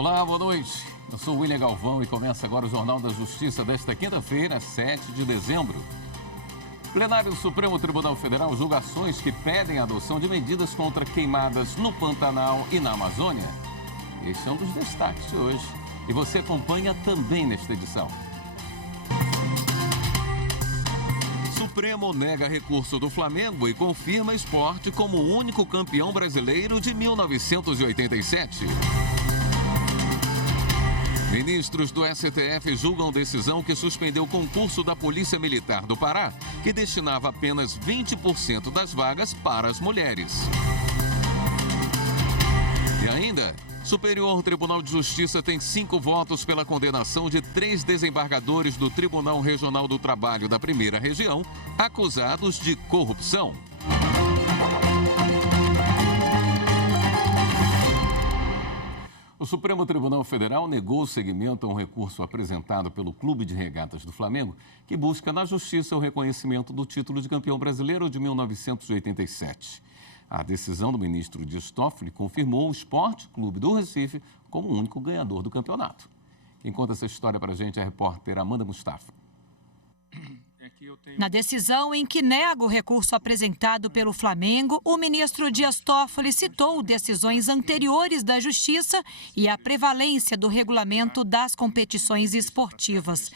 Olá, boa noite. Eu sou o William Galvão e começa agora o Jornal da Justiça desta quinta-feira, 7 de dezembro. Plenário do Supremo Tribunal Federal julga ações que pedem a adoção de medidas contra queimadas no Pantanal e na Amazônia. Este é um dos destaques de hoje. E você acompanha também nesta edição. Supremo nega recurso do Flamengo e confirma Sport como o único campeão brasileiro de 1987. Ministros do STF julgam decisão que suspendeu o concurso da Polícia Militar do Pará, que destinava apenas 20% das vagas para as mulheres. E ainda, Superior Tribunal de Justiça tem 5 votos pela condenação de 3 desembargadores do Tribunal Regional do Trabalho da Primeira Região, acusados de corrupção. O Supremo Tribunal Federal negou seguimento a um recurso apresentado pelo Clube de Regatas do Flamengo, que busca na Justiça o reconhecimento do título de campeão brasileiro de 1987. A decisão do ministro Dias Toffoli confirmou o Sport Clube do Recife como o único ganhador do campeonato. Quem conta essa história para a gente é a repórter Amanda Mustafa. Na decisão em que nega o recurso apresentado pelo Flamengo, o ministro Dias Toffoli citou decisões anteriores da Justiça e a prevalência do regulamento das competições esportivas.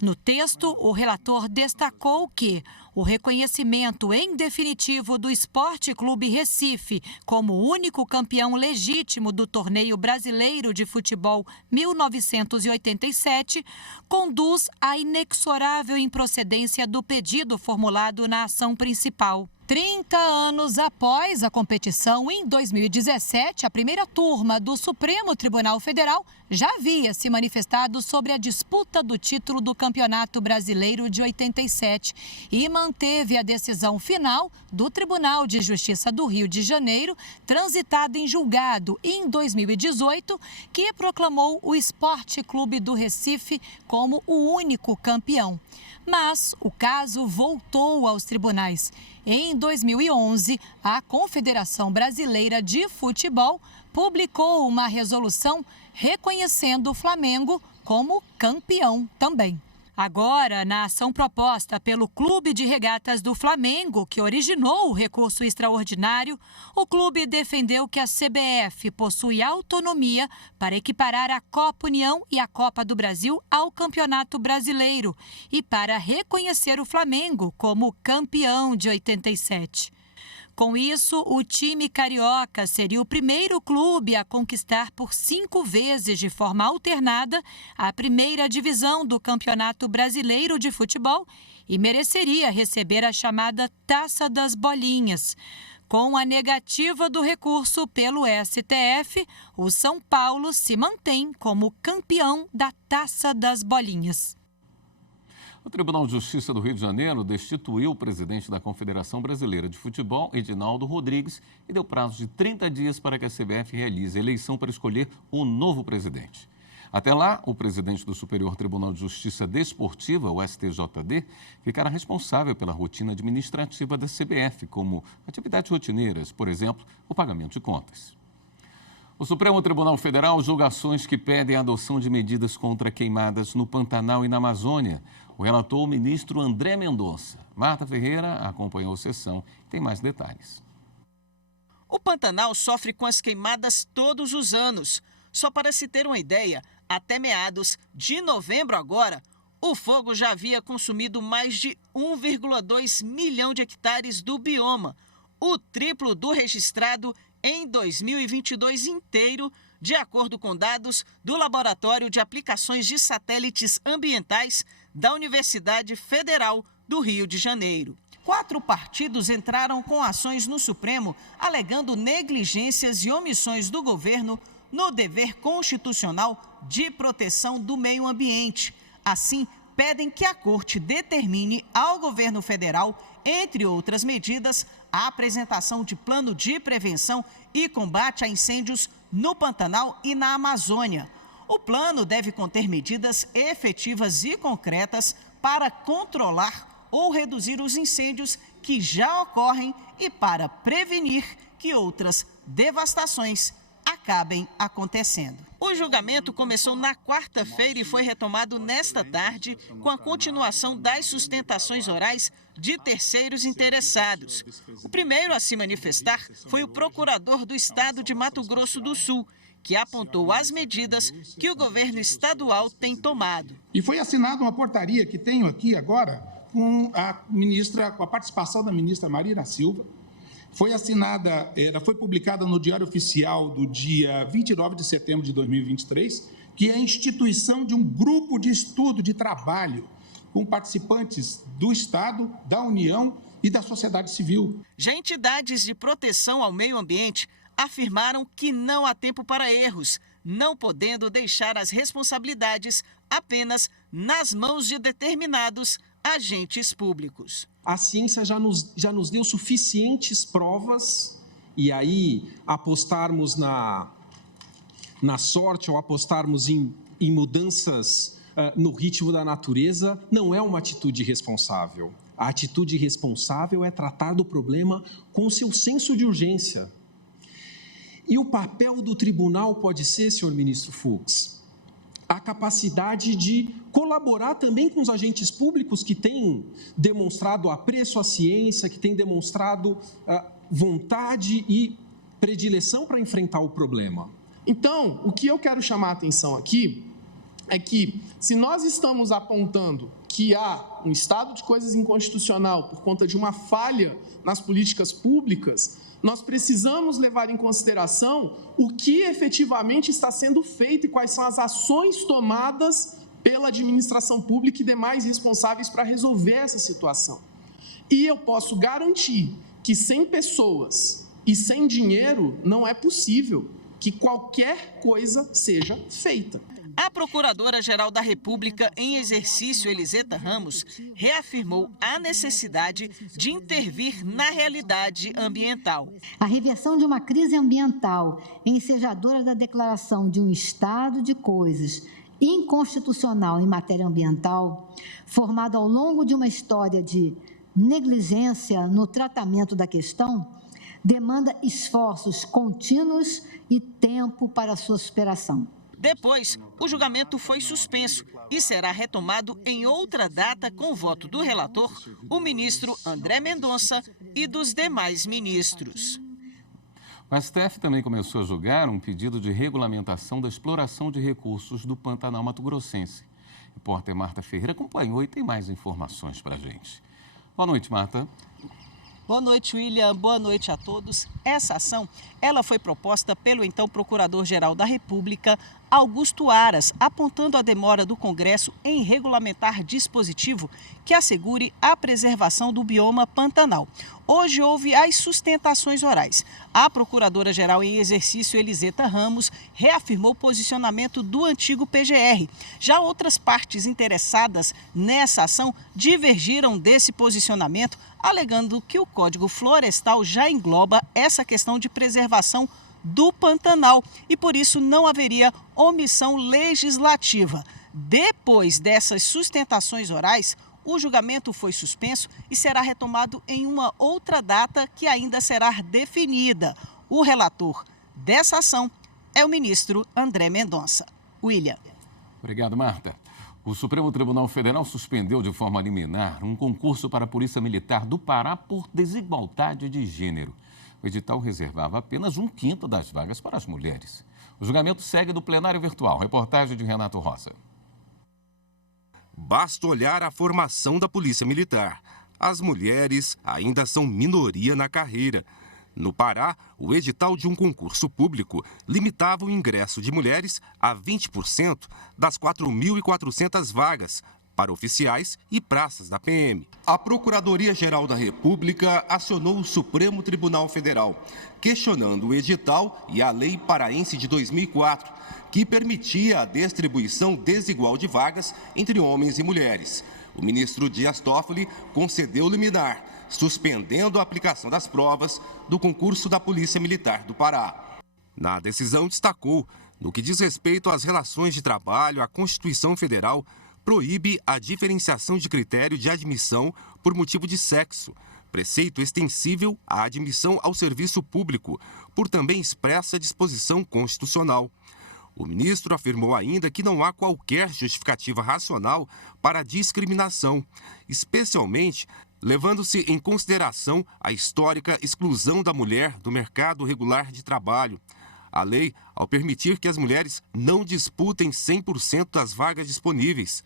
No texto, o relator destacou que o reconhecimento em definitivo do Sport Clube Recife como único campeão legítimo do Torneio Brasileiro de Futebol 1987 conduz à inexorável improcedência do pedido formulado na ação principal. 30 anos após a competição, em 2017, a primeira turma do Supremo Tribunal Federal já havia se manifestado sobre a disputa do título do Campeonato Brasileiro de 87 e manteve a decisão final do Tribunal de Justiça do Rio de Janeiro, transitada em julgado em 2018, que proclamou o Sport Clube do Recife como o único campeão. Mas o caso voltou aos tribunais. Em 2011, a Confederação Brasileira de Futebol publicou uma resolução reconhecendo o Flamengo como campeão também. Agora, na ação proposta pelo Clube de Regatas do Flamengo, que originou o recurso extraordinário, o clube defendeu que a CBF possui autonomia para equiparar a Copa União e a Copa do Brasil ao Campeonato Brasileiro e para reconhecer o Flamengo como campeão de 87. Com isso, o time carioca seria o primeiro clube a conquistar por 5 vezes de forma alternada a primeira divisão do Campeonato Brasileiro de Futebol e mereceria receber a chamada Taça das Bolinhas. Com a negativa do recurso pelo STF, o São Paulo se mantém como campeão da Taça das Bolinhas. O Tribunal de Justiça do Rio de Janeiro destituiu o presidente da Confederação Brasileira de Futebol, Edinaldo Rodrigues, e deu prazo de 30 dias para que a CBF realize a eleição para escolher o novo presidente. Até lá, o presidente do Superior Tribunal de Justiça Desportiva, o STJD, ficará responsável pela rotina administrativa da CBF, como atividades rotineiras, por exemplo, o pagamento de contas. O Supremo Tribunal Federal julga ações que pedem a adoção de medidas contra queimadas no Pantanal e na Amazônia. O relator, o ministro André Mendonça. Marta Ferreira acompanhou a sessão e tem mais detalhes. O Pantanal sofre com as queimadas todos os anos. Só para se ter uma ideia, até meados de novembro agora, o fogo já havia consumido mais de 1,2 milhão de hectares do bioma, o triplo do registrado em 2022 inteiro, de acordo com dados do Laboratório de Aplicações de Satélites Ambientais da Universidade Federal do Rio de Janeiro. 4 partidos entraram com ações no Supremo, alegando negligências e omissões do governo no dever constitucional de proteção do meio ambiente. Assim, pedem que a Corte determine ao governo federal, entre outras medidas, a apresentação de plano de prevenção e combate a incêndios no Pantanal e na Amazônia. O plano deve conter medidas efetivas e concretas para controlar ou reduzir os incêndios que já ocorrem e para prevenir que outras devastações acabem acontecendo. O julgamento começou na quarta-feira e foi retomado nesta tarde com a continuação das sustentações orais de terceiros interessados. O primeiro a se manifestar foi o procurador do estado de Mato Grosso do Sul, que apontou as medidas que o governo estadual tem tomado. E foi assinada uma portaria que tenho aqui agora com a participação da ministra Marina Silva. Foi assinada, foi publicada no Diário Oficial do dia 29 de setembro de 2023, que é a instituição de um grupo de estudo, de trabalho, com participantes do Estado, da União e da sociedade civil. Já entidades de proteção ao meio ambiente afirmaram que não há tempo para erros, não podendo deixar as responsabilidades apenas nas mãos de determinados agentes públicos. A ciência já nos deu suficientes provas, e aí apostarmos na sorte ou apostarmos em mudanças no ritmo da natureza não é uma atitude responsável. A atitude responsável é tratar do problema com seu senso de urgência. E o papel do tribunal pode ser, senhor ministro Fux, a capacidade de colaborar também com os agentes públicos que têm demonstrado apreço à ciência, que têm demonstrado vontade e predileção para enfrentar o problema. Então, o que eu quero chamar a atenção aqui é que, se nós estamos apontando que há um estado de coisas inconstitucional por conta de uma falha nas políticas públicas, nós precisamos levar em consideração o que efetivamente está sendo feito e quais são as ações tomadas pela administração pública e demais responsáveis para resolver essa situação. E eu posso garantir que sem pessoas e sem dinheiro não é possível que qualquer coisa seja feita. A Procuradora-Geral da República em exercício, Eliseta Ramos, reafirmou a necessidade de intervir na realidade ambiental. A reversão de uma crise ambiental ensejadora da declaração de um estado de coisas inconstitucional em matéria ambiental, formado ao longo de uma história de negligência no tratamento da questão, demanda esforços contínuos e tempo para sua superação. Depois, o julgamento foi suspenso e será retomado em outra data com o voto do relator, o ministro André Mendonça, e dos demais ministros. O STF também começou a julgar um pedido de regulamentação da exploração de recursos do Pantanal mato-grossense. A repórter Marta Ferreira acompanhou e tem mais informações para a gente. Boa noite, Marta. Boa noite, William. Boa noite a todos. Essa ação, ela foi proposta pelo então Procurador-Geral da República, Augusto Aras, apontando a demora do Congresso em regulamentar dispositivo que assegure a preservação do bioma Pantanal. Hoje houve as sustentações orais. A Procuradora-Geral em exercício, Eliseta Ramos, reafirmou o posicionamento do antigo PGR. Já outras partes interessadas nessa ação divergiram desse posicionamento, alegando que o Código Florestal já engloba essa questão de preservação do Pantanal e, por isso, não haveria omissão legislativa. Depois dessas sustentações orais, o julgamento foi suspenso e será retomado em uma outra data que ainda será definida. O relator dessa ação é o ministro André Mendonça. William. Obrigado, Marta. O Supremo Tribunal Federal suspendeu de forma liminar um concurso para a Polícia Militar do Pará por desigualdade de gênero. O edital reservava apenas 1/5 das vagas para as mulheres. O julgamento segue do plenário virtual. Reportagem de Renato Rosa. Basta olhar a formação da Polícia Militar. As mulheres ainda são minoria na carreira. No Pará, o edital de um concurso público limitava o ingresso de mulheres a 20% das 4.400 vagas para oficiais e praças da PM. A Procuradoria-Geral da República acionou o Supremo Tribunal Federal, questionando o edital e a Lei Paraense de 2004, que permitia a distribuição desigual de vagas entre homens e mulheres. O ministro Dias Toffoli concedeu liminar, suspendendo a aplicação das provas do concurso da Polícia Militar do Pará. Na decisão, destacou, no que diz respeito às relações de trabalho, a Constituição Federal proíbe a diferenciação de critério de admissão por motivo de sexo, preceito extensível à admissão ao serviço público, por também expressa disposição constitucional. O ministro afirmou ainda que não há qualquer justificativa racional para a discriminação, especialmente levando-se em consideração a histórica exclusão da mulher do mercado regular de trabalho. A lei, ao permitir que as mulheres não disputem 100% das vagas disponíveis,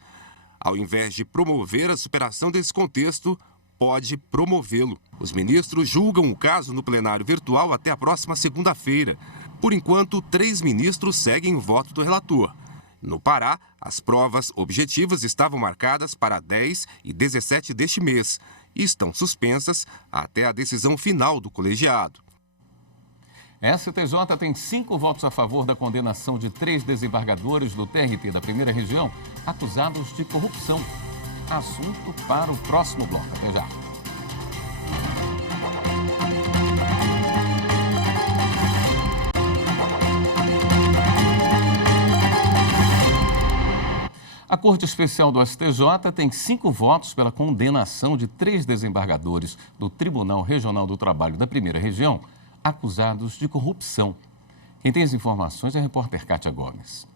ao invés de promover a superação desse contexto, pode promovê-lo. Os ministros julgam o caso no plenário virtual até a próxima segunda-feira. Por enquanto, 3 ministros seguem o voto do relator. No Pará, as provas objetivas estavam marcadas para 10 e 17 deste mês e estão suspensas até a decisão final do colegiado. A STJ tem 5 votos a favor da condenação de 3 desembargadores do TRT da Primeira Região acusados de corrupção. Assunto para o próximo bloco. Até já. A Corte Especial do STJ tem 5 votos pela condenação de 3 desembargadores do Tribunal Regional do Trabalho da Primeira Região acusados de corrupção. Quem tem as informações é a repórter Kátia Gomes.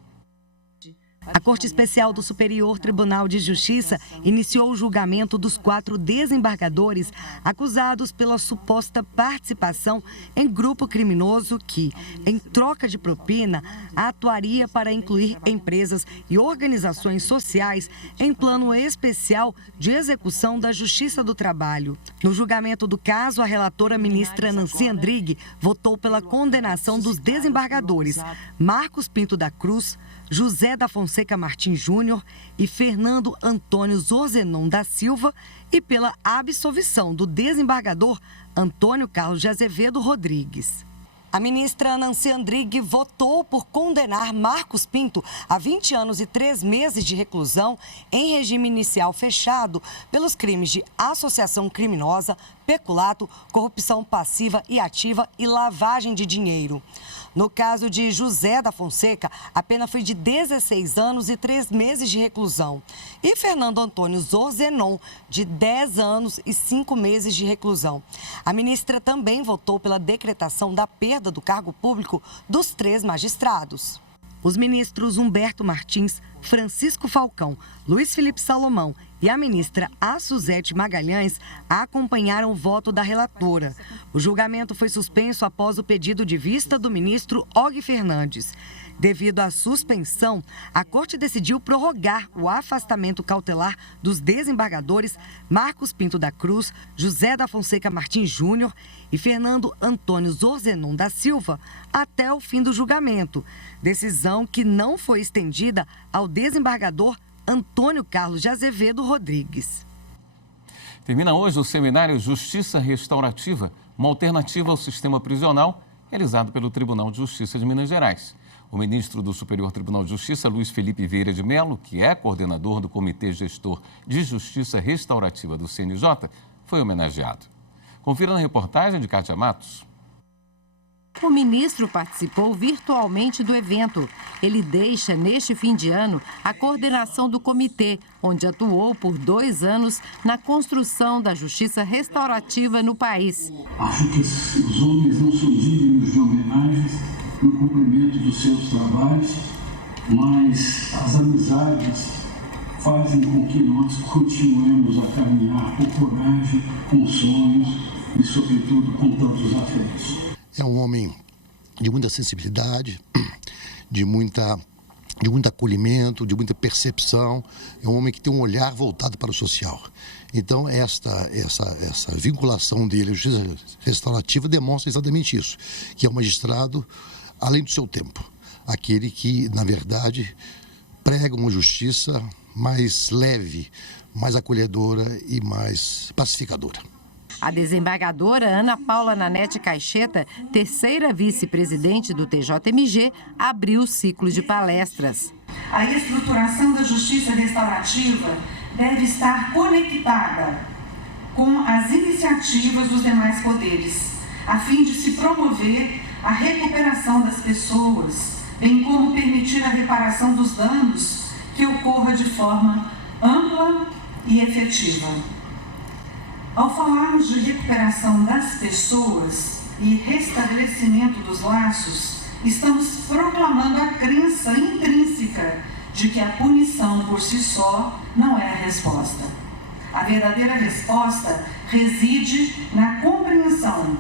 A Corte Especial do Superior Tribunal de Justiça iniciou o julgamento dos 4 desembargadores acusados pela suposta participação em grupo criminoso que, em troca de propina, atuaria para incluir empresas e organizações sociais em plano especial de execução da Justiça do Trabalho. No julgamento do caso, a relatora ministra Nancy Andrighi votou pela condenação dos desembargadores Marcos Pinto da Cruz, José da Fonseca Martins Júnior e Fernando Antônio Zorzenon da Silva e pela absolvição do desembargador Antônio Carlos de Azevedo Rodrigues. A ministra Nancy Andrighi votou por condenar Marcos Pinto a 20 anos e 3 meses de reclusão em regime inicial fechado pelos crimes de associação criminosa, peculato, corrupção passiva e ativa e lavagem de dinheiro. No caso de José da Fonseca, a pena foi de 16 anos e 3 meses de reclusão. E Fernando Antônio Zorzenon, de 10 anos e 5 meses de reclusão. A ministra também votou pela decretação da perda do cargo público dos 3 magistrados. Os ministros Humberto Martins, Francisco Falcão, Luiz Felipe Salomão e a ministra Suzete Magalhães acompanharam o voto da relatora. O julgamento foi suspenso após o pedido de vista do ministro Og Fernandes. Devido à suspensão, a Corte decidiu prorrogar o afastamento cautelar dos desembargadores Marcos Pinto da Cruz, José da Fonseca Martins Júnior e Fernando Antônio Zorzenon da Silva até o fim do julgamento. Decisão que não foi estendida ao desembargador Antônio Carlos de Azevedo Rodrigues. Termina hoje o seminário Justiça Restaurativa, uma alternativa ao sistema prisional, realizado pelo Tribunal de Justiça de Minas Gerais. O ministro do Superior Tribunal de Justiça, Luiz Felipe Vieira de Mello, que é coordenador do Comitê Gestor de Justiça Restaurativa do CNJ, foi homenageado. Confira na reportagem de Kátia Matos. O ministro participou virtualmente do evento. Ele deixa, neste fim de ano, a coordenação do comitê, onde atuou por 2 anos na construção da justiça restaurativa no país. Acho que os homens não são dignos de homenagens no cumprimento dos seus trabalhos, mas as amizades fazem com que nós continuemos a caminhar com coragem, com sonhos e, sobretudo, com tantos afetos. É um homem de muita sensibilidade, de muito acolhimento, de muita percepção. É um homem que tem um olhar voltado para o social. Então, essa vinculação dele à justiça restaurativa demonstra exatamente isso, que é um magistrado além do seu tempo. Aquele que, na verdade, prega uma justiça mais leve, mais acolhedora e mais pacificadora. A desembargadora Ana Paula Nanete Caixeta, 3ª vice-presidente do TJMG, abriu o ciclo de palestras. A estruturação da justiça restaurativa deve estar conectada com as iniciativas dos demais poderes, a fim de se promover a recuperação das pessoas, bem como permitir a reparação dos danos que ocorra de forma ampla e efetiva. Ao falarmos de recuperação das pessoas e restabelecimento dos laços, estamos proclamando a crença intrínseca de que a punição por si só não é a resposta. A verdadeira resposta reside na compreensão,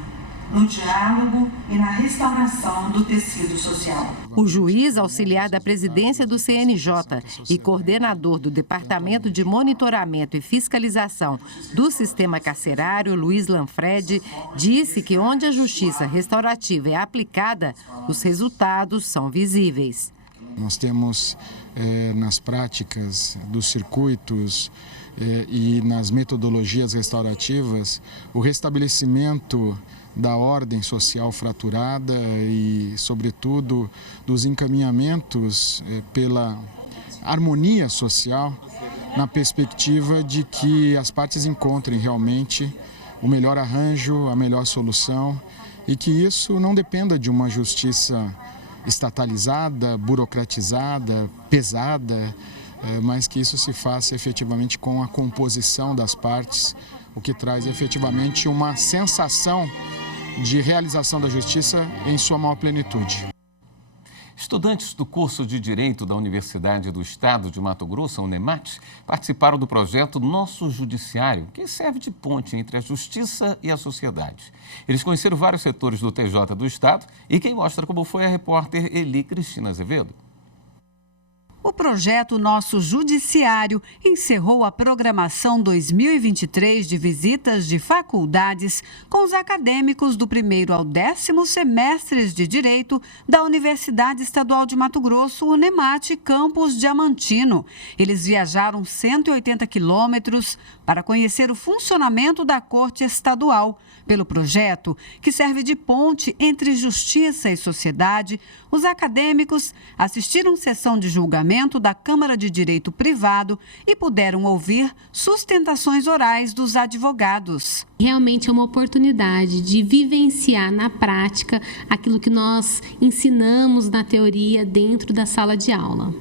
no diálogo e na restauração do tecido social. O juiz auxiliar da presidência do CNJ e coordenador do Departamento de Monitoramento e Fiscalização do Sistema Carcerário, Luiz Lanfredi, disse que onde a justiça restaurativa é aplicada, os resultados são visíveis. Nós temos nas práticas dos circuitos e nas metodologias restaurativas o restabelecimento da ordem social fraturada e, sobretudo, dos encaminhamentos pela harmonia social, na perspectiva de que as partes encontrem realmente o melhor arranjo, a melhor solução e que isso não dependa de uma justiça estatalizada, burocratizada, pesada, mas que isso se faça efetivamente com a composição das partes, o que traz efetivamente uma sensação de realização da justiça em sua maior plenitude. Estudantes do curso de Direito da Universidade do Estado de Mato Grosso, a UNEMAT, participaram do projeto Nosso Judiciário, que serve de ponte entre a justiça e a sociedade. Eles conheceram vários setores do TJ do Estado e quem mostra como foi a repórter Eli Cristina Azevedo. O projeto Nosso Judiciário encerrou a programação 2023 de visitas de faculdades com os acadêmicos do 1º ao 10º semestres de Direito da Universidade Estadual de Mato Grosso, UNEMAT, campus Diamantino. Eles viajaram 180 quilômetros para conhecer o funcionamento da Corte Estadual. Pelo projeto, que serve de ponte entre justiça e sociedade, os acadêmicos assistiram sessão de julgamento da Câmara de Direito Privado e puderam ouvir sustentações orais dos advogados. Realmente é uma oportunidade de vivenciar na prática aquilo que nós ensinamos na teoria dentro da sala de aula.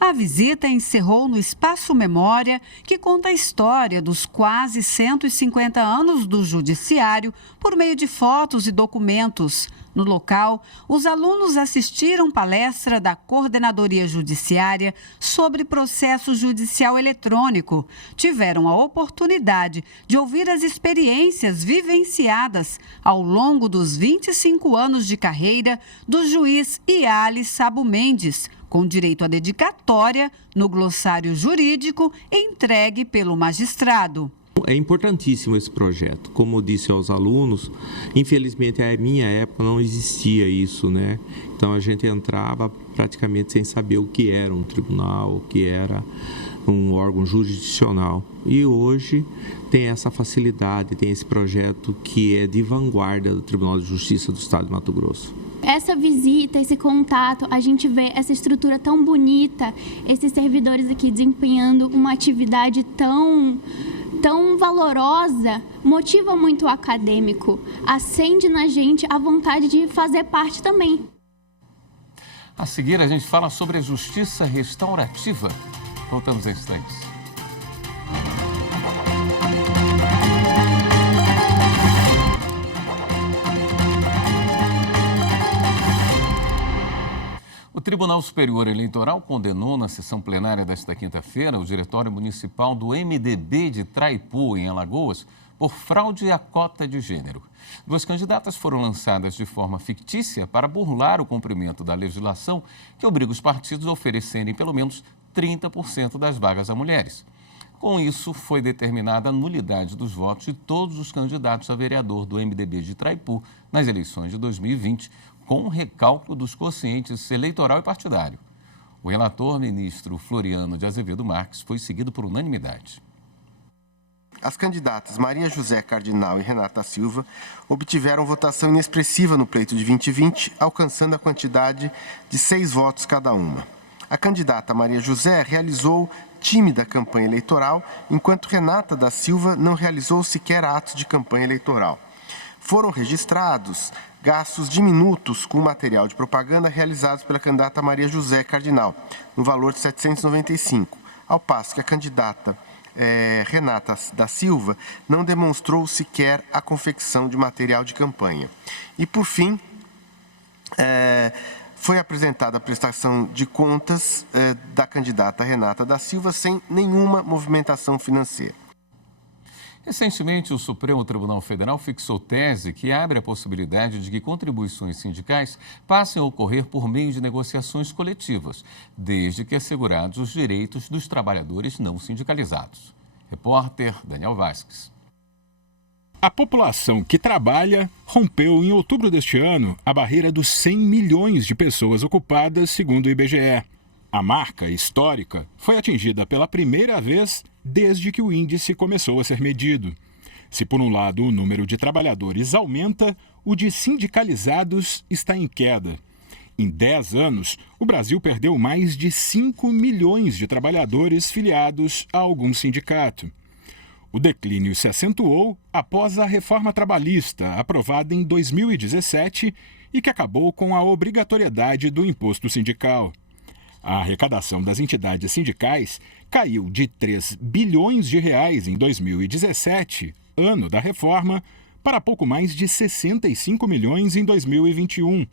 A visita encerrou no Espaço Memória, que conta a história dos quase 150 anos do Judiciário por meio de fotos e documentos. No local, os alunos assistiram palestra da Coordenadoria Judiciária sobre processo judicial eletrônico. Tiveram a oportunidade de ouvir as experiências vivenciadas ao longo dos 25 anos de carreira do juiz Iali Sabo Mendes, com direito à dedicatória no glossário jurídico entregue pelo magistrado. É importantíssimo esse projeto. Como eu disse aos alunos, infelizmente, na minha época não existia isso, né? Então a gente entrava praticamente sem saber o que era um tribunal, o que era um órgão jurisdicional. E hoje tem essa facilidade, tem esse projeto que é de vanguarda do Tribunal de Justiça do Estado de Mato Grosso. Essa visita, esse contato, a gente vê essa estrutura tão bonita, esses servidores aqui desempenhando uma atividade tão valorosa, motiva muito o acadêmico, acende na gente a vontade de fazer parte também. A seguir, a gente fala sobre a justiça restaurativa. Voltamos em instantes. O Tribunal Superior Eleitoral condenou na sessão plenária desta quinta-feira o Diretório Municipal do MDB de Traipu, em Alagoas, por fraude à cota de gênero. 2 candidatas foram lançadas de forma fictícia para burlar o cumprimento da legislação que obriga os partidos a oferecerem pelo menos 30% das vagas a mulheres. Com isso, foi determinada a nulidade dos votos de todos os candidatos a vereador do MDB de Traipu nas eleições de 2020, com o recálculo dos quocientes eleitoral e partidário. O relator, ministro Floriano de Azevedo Marques, foi seguido por unanimidade. As candidatas Maria José Cardinal e Renata Silva obtiveram votação inexpressiva no pleito de 2020, alcançando a quantidade de 6 votos cada uma. A candidata Maria José realizou tímida campanha eleitoral, enquanto Renata da Silva não realizou sequer atos de campanha eleitoral. Foram registrados gastos diminutos com material de propaganda realizados pela candidata Maria José Cardinal, no valor de R$ 795, ao passo que a candidata Renata da Silva não demonstrou sequer a confecção de material de campanha. E, por fim, foi apresentada a prestação de contas da candidata Renata da Silva sem nenhuma movimentação financeira. Recentemente, o Supremo Tribunal Federal fixou tese que abre a possibilidade de que contribuições sindicais passem a ocorrer por meio de negociações coletivas, desde que assegurados os direitos dos trabalhadores não sindicalizados. Repórter Daniel Vasques. A população que trabalha rompeu em outubro deste ano a barreira dos 100 milhões de pessoas ocupadas, segundo o IBGE. A marca histórica foi atingida pela primeira vez desde que o índice começou a ser medido. Se, por um lado, o número de trabalhadores aumenta, o de sindicalizados está em queda. Em 10 anos, o Brasil perdeu mais de 5 milhões de trabalhadores filiados a algum sindicato. O declínio se acentuou após a reforma trabalhista, aprovada em 2017 e que acabou com a obrigatoriedade do imposto sindical. A arrecadação das entidades sindicais caiu de 3 bilhões de reais em 2017, ano da reforma, para pouco mais de 65 milhões em 2021,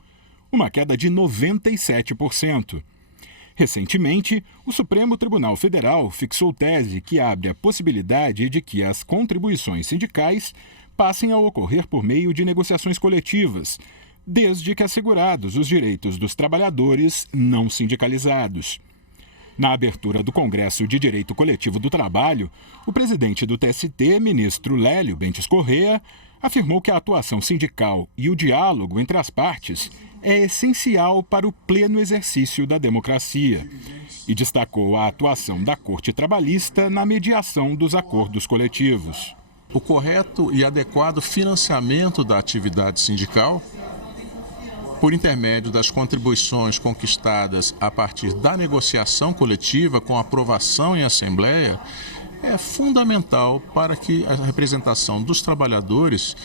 uma queda de 97%. Recentemente, o Supremo Tribunal Federal fixou tese que abre a possibilidade de que as contribuições sindicais passem a ocorrer por meio de negociações coletivas, desde que assegurados os direitos dos trabalhadores não sindicalizados. Na abertura do Congresso de Direito Coletivo do Trabalho, o presidente do TST, ministro Lélio Bentes Corrêa, afirmou que a atuação sindical e o diálogo entre as partes é essencial para o pleno exercício da democracia e destacou a atuação da Corte Trabalhista na mediação dos acordos coletivos. O correto e adequado financiamento da atividade sindical, por intermédio das contribuições conquistadas a partir da negociação coletiva com aprovação em assembleia, é fundamental para que a representação dos trabalhadores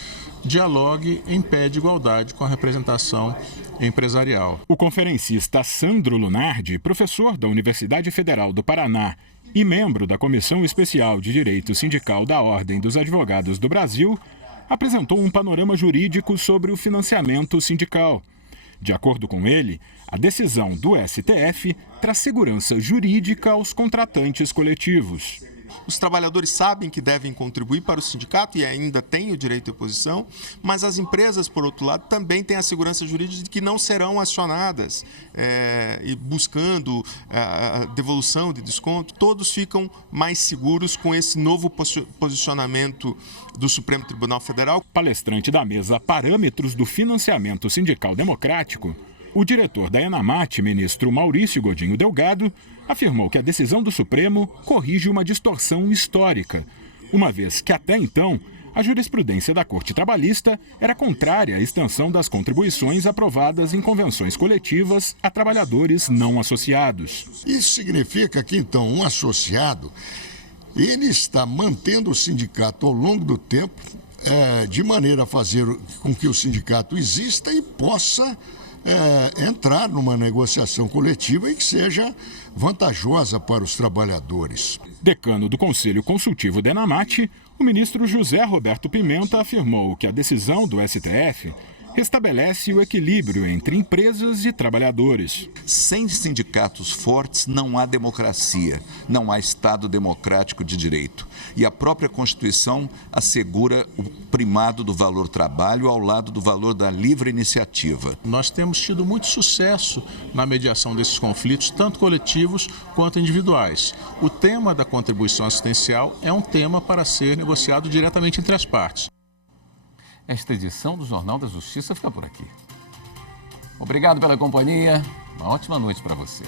dialogue em pé de igualdade com a representação empresarial. O conferencista Sandro Lunardi, professor da Universidade Federal do Paraná e membro da Comissão Especial de Direito Sindical da Ordem dos Advogados do Brasil, apresentou um panorama jurídico sobre o financiamento sindical. De acordo com ele, a decisão do STF traz segurança jurídica aos contratantes coletivos. Os trabalhadores sabem que devem contribuir para o sindicato e ainda têm o direito de oposição, mas as empresas, por outro lado, também têm a segurança jurídica de que não serão acionadas e buscando a devolução de desconto. Todos ficam mais seguros com esse novo posicionamento do Supremo Tribunal Federal. Palestrante da mesa Parâmetros do Financiamento Sindical Democrático, o diretor da ENAMAT, ministro Maurício Godinho Delgado, afirmou que a decisão do Supremo corrige uma distorção histórica, uma vez que até então a jurisprudência da Corte Trabalhista era contrária à extensão das contribuições aprovadas em convenções coletivas a trabalhadores não associados. Isso significa que, então, um associado, ele está mantendo o sindicato ao longo do tempo, de maneira a fazer com que o sindicato exista e possa entrar numa negociação coletiva e que seja vantajosa para os trabalhadores. Decano do Conselho Consultivo da ENAMAT, o ministro José Roberto Pimenta afirmou que a decisão do STF restabelece o equilíbrio entre empresas e trabalhadores. Sem sindicatos fortes não há democracia, não há Estado democrático de direito. E a própria Constituição assegura o primado do valor trabalho ao lado do valor da livre iniciativa. Nós temos tido muito sucesso na mediação desses conflitos, tanto coletivos quanto individuais. O tema da contribuição assistencial é um tema para ser negociado diretamente entre as partes. Esta edição do Jornal da Justiça fica por aqui. Obrigado pela companhia. Uma ótima noite para você.